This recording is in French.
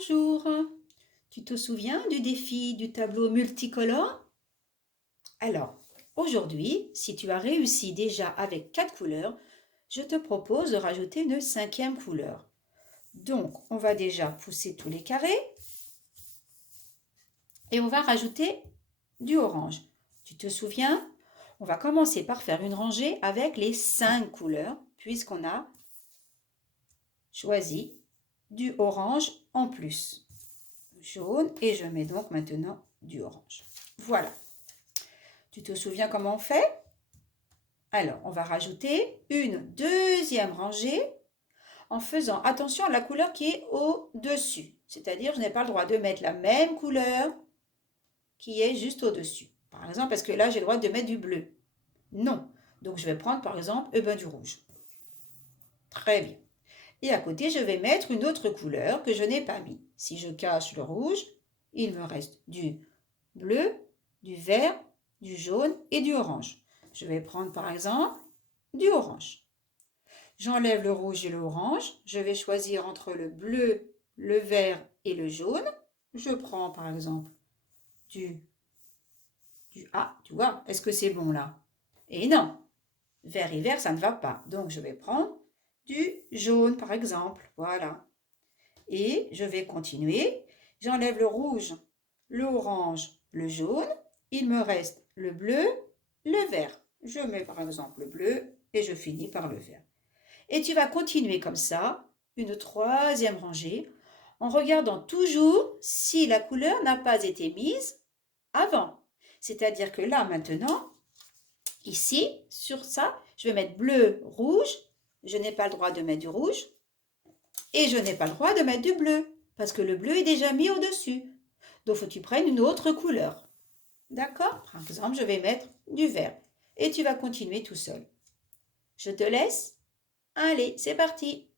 Bonjour, tu te souviens du défi du tableau multicolore? Alors, aujourd'hui, si tu as réussi déjà avec 4 couleurs, je te propose de rajouter une cinquième couleur. Donc, on va déjà pousser tous les carrés et on va rajouter du orange. Tu te souviens? On va commencer par faire une rangée avec les 5 couleurs puisqu'on a choisi du orange en plus. Jaune et je mets donc maintenant du orange. Voilà. Tu te souviens comment on fait? Alors, on va rajouter une deuxième rangée en faisant attention à la couleur qui est au-dessus. C'est-à-dire, je n'ai pas le droit de mettre la même couleur qui est juste au-dessus. Par exemple, parce que là, j'ai le droit de mettre du bleu. Non. Donc, je vais prendre, par exemple, du rouge. Très bien. Et à côté, je vais mettre une autre couleur que je n'ai pas mis. Si je cache le rouge, il me reste du bleu, du vert, du jaune et du orange. Je vais prendre par exemple du orange. J'enlève le rouge et l'orange. Je vais choisir entre le bleu, le vert et le jaune. Je prends par exemple du... Ah, tu vois, est-ce que c'est bon là? Et non, vert et vert, ça ne va pas. Donc je vais prendre du jaune par exemple. Voilà. Et je vais continuer. J'enlève le rouge, l'orange, le jaune. Il me reste le bleu, le vert. Je mets par exemple le bleu et je finis par le vert. Et tu vas continuer comme ça, une troisième rangée, en regardant toujours si la couleur n'a pas été mise avant. C'est-à-dire que là, maintenant, ici, sur ça, je vais mettre bleu, rouge. Je n'ai pas le droit de mettre du rouge. Et je n'ai pas le droit de mettre du bleu, parce que le bleu est déjà mis au-dessus. Donc, il faut que tu prennes une autre couleur. D'accord? Par exemple, je vais mettre du vert. Et tu vas continuer tout seul. Je te laisse. Allez, c'est parti.